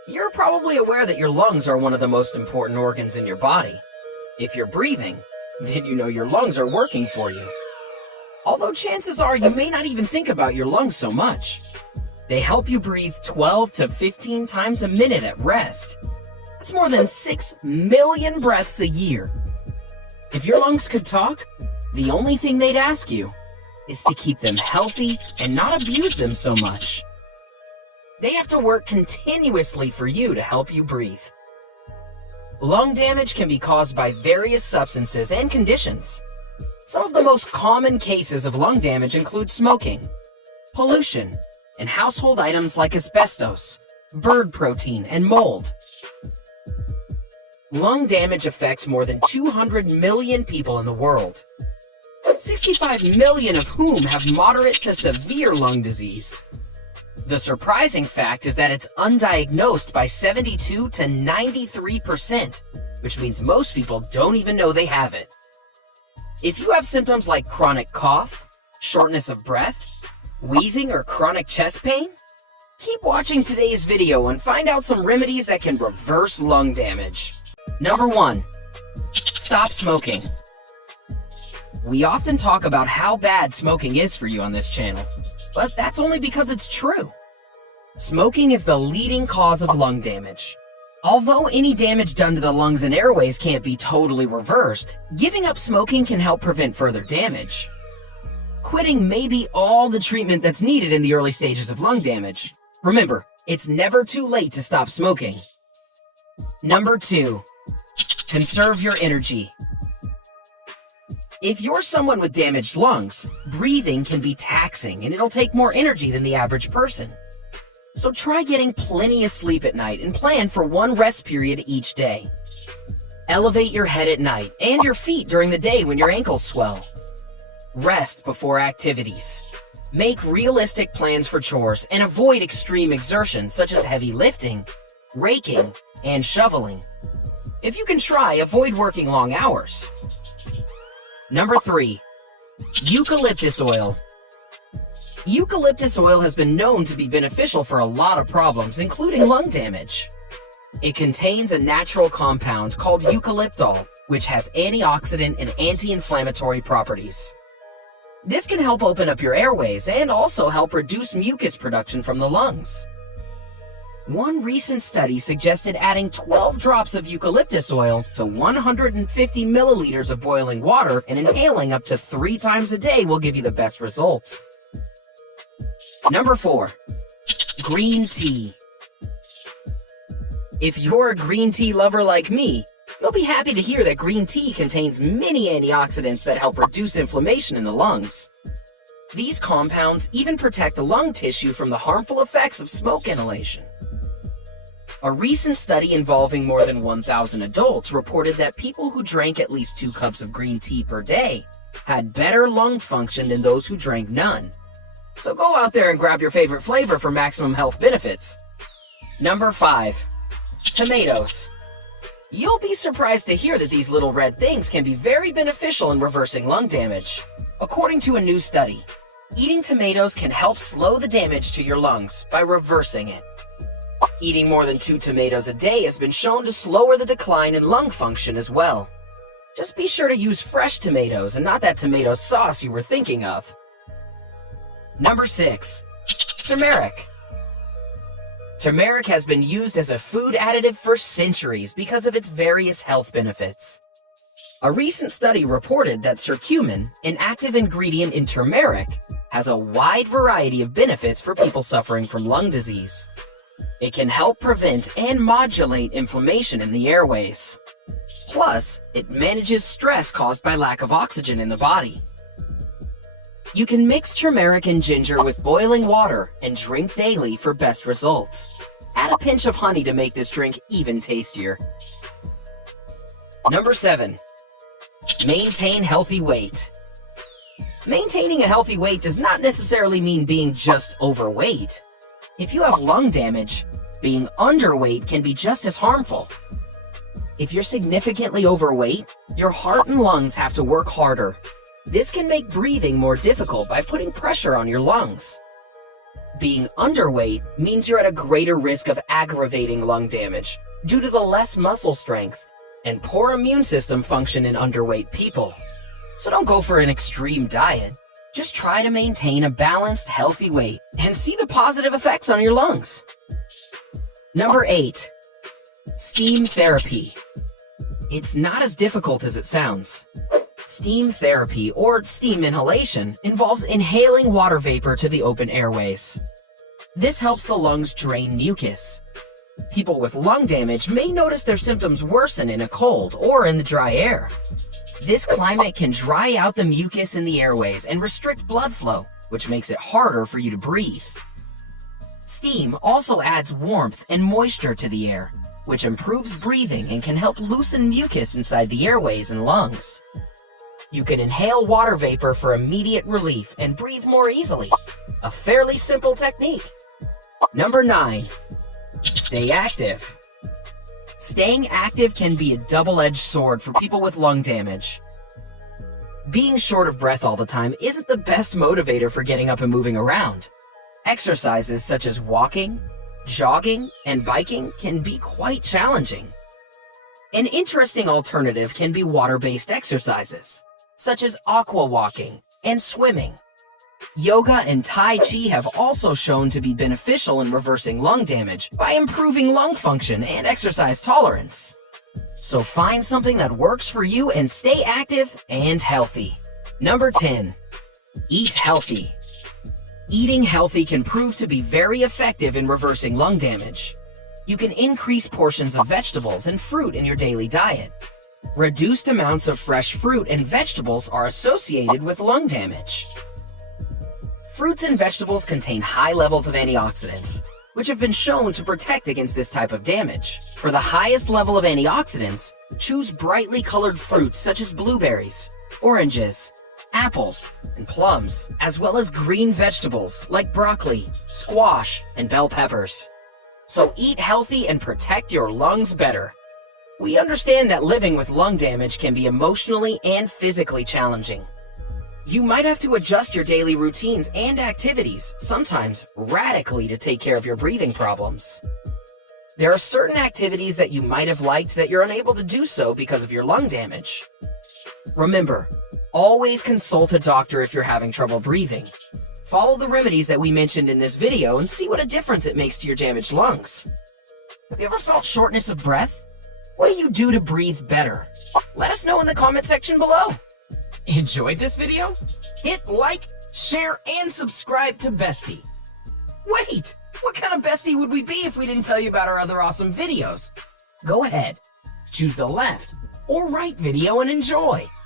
You're probably aware that your lungs are one of the most important organs in your body. If you're breathing, then you know your lungs are working for you. Although chances are you may not even think about your lungs so much. They help you breathe 12 to 15 times a minute at rest. That's more than 6 million breaths a year. If your lungs could talk, the only thing they'd ask you is to keep them healthy and not abuse them so much. They have to work continuously for you to help you breathe. Lung damage can be caused by various substances and conditions. Some of the most common cases of lung damage include smoking, pollution, and household items like asbestos, bird protein, and mold. Lung damage affects more than 200 million people in the world, 65 million of whom have moderate to severe lung disease. The surprising fact is that it's undiagnosed by 72 to 93%, which means most people don't even know they have it. If you have symptoms like chronic cough, shortness of breath, wheezing, or chronic chest pain, keep watching today's video and find out some remedies that can reverse lung damage. Number 1. Stop smoking. We often talk about how bad smoking is for you on this channel, but that's only because it's true. Smoking is the leading cause of lung damage. Although any damage done to the lungs and airways can't be totally reversed, giving up smoking can help prevent further damage. Quitting may be all the treatment that's needed in the early stages of lung damage. Remember, it's never too late to stop smoking. Number 2. Conserve your energy. If you're someone with damaged lungs, breathing can be taxing and it'll take more energy than the average person. So try getting plenty of sleep at night and plan for one rest period each day. Elevate your head at night and your feet during the day when your ankles swell. Rest before activities. Make realistic plans for chores and avoid extreme exertion such as heavy lifting, raking, and shoveling. If you can try, avoid working long hours. Number 3. Eucalyptus oil. Eucalyptus oil has been known to be beneficial for a lot of problems, including lung damage. It contains a natural compound called eucalyptol, which has antioxidant and anti-inflammatory properties. This can help open up your airways and also help reduce mucus production from the lungs. One recent study suggested adding 12 drops of eucalyptus oil to 150 milliliters of boiling water and inhaling up to 3 times a day will give you the best results. Number 4. Green tea. If you're a green tea lover like me, you'll be happy to hear that green tea contains many antioxidants that help reduce inflammation in the lungs. These compounds even protect lung tissue from the harmful effects of smoke inhalation. A recent study involving more than 1,000 adults reported that people who drank at least 2 cups of green tea per day had better lung function than those who drank none. So go out there and grab your favorite flavor for maximum health benefits. Number 5. Tomatoes. You'll be surprised to hear that these little red things can be very beneficial in reversing lung damage. According to a new study, eating tomatoes can help slow the damage to your lungs by reversing it. Eating more than 2 tomatoes a day has been shown to lower the decline in lung function as well. Just be sure to use fresh tomatoes and not that tomato sauce you were thinking of. Number 6. Turmeric. Turmeric has been used as a food additive for centuries because of its various health benefits. A recent study reported that curcumin, an active ingredient in turmeric, has a wide variety of benefits for people suffering from lung disease. It can help prevent and modulate inflammation in the airways. Plus, it manages stress caused by lack of oxygen in the body. You can mix turmeric and ginger with boiling water and drink daily for best results. Add a pinch of honey to make this drink even tastier. Number 7. Maintain healthy weight. Maintaining a healthy weight does not necessarily mean being just overweight. If you have lung damage, being underweight can be just as harmful. If you're significantly overweight, your heart and lungs have to work harder. This can make breathing more difficult by putting pressure on your lungs. Being underweight means you're at a greater risk of aggravating lung damage due to the less muscle strength and poor immune system function in underweight people. So don't go for an extreme diet. Just try to maintain a balanced, healthy weight and see the positive effects on your lungs. Number 8. Steam therapy. It's not as difficult as it sounds. Steam therapy, or steam inhalation, involves inhaling water vapor to the open airways. This helps the lungs drain mucus. People with lung damage may notice their symptoms worsen in a cold or in the dry air. This climate can dry out the mucus in the airways and restrict blood flow, which makes it harder for you to breathe. Steam also adds warmth and moisture to the air, which improves breathing and can help loosen mucus inside the airways and lungs. You can inhale water vapor for immediate relief and breathe more easily. A fairly simple technique. Number 9. Stay active. Staying active can be a double-edged sword for people with lung damage. Being short of breath all the time isn't the best motivator for getting up and moving around. Exercises such as walking, jogging, and biking can be quite challenging. An interesting alternative can be water-based exercises, such as aqua walking and swimming. Yoga and Tai Chi have also shown to be beneficial in reversing lung damage by improving lung function and exercise tolerance. So find something that works for you and stay active and healthy. Number 10. Eat healthy. Eating healthy can prove to be very effective in reversing lung damage. You can increase portions of vegetables and fruit in your daily diet. Reduced amounts of fresh fruit and vegetables are associated with lung damage. Fruits and vegetables contain high levels of antioxidants, which have been shown to protect against this type of damage. For the highest level of antioxidants, choose brightly colored fruits such as blueberries, oranges, apples, and plums, as well as green vegetables like broccoli, squash, and bell peppers. So eat healthy and protect your lungs better. We understand that living with lung damage can be emotionally and physically challenging. You might have to adjust your daily routines and activities, sometimes radically, to take care of your breathing problems. There are certain activities that you might have liked that you're unable to do so because of your lung damage. Remember, always consult a doctor if you're having trouble breathing. Follow the remedies that we mentioned in this video and see what a difference it makes to your damaged lungs. Have you ever felt shortness of breath? What do you do to breathe better? Let us know in the comment section below. Enjoyed this video? Hit like, share, and subscribe to Bestie. Wait, what kind of bestie would we be if we didn't tell you about our other awesome videos? Go ahead, choose the left or right video and enjoy.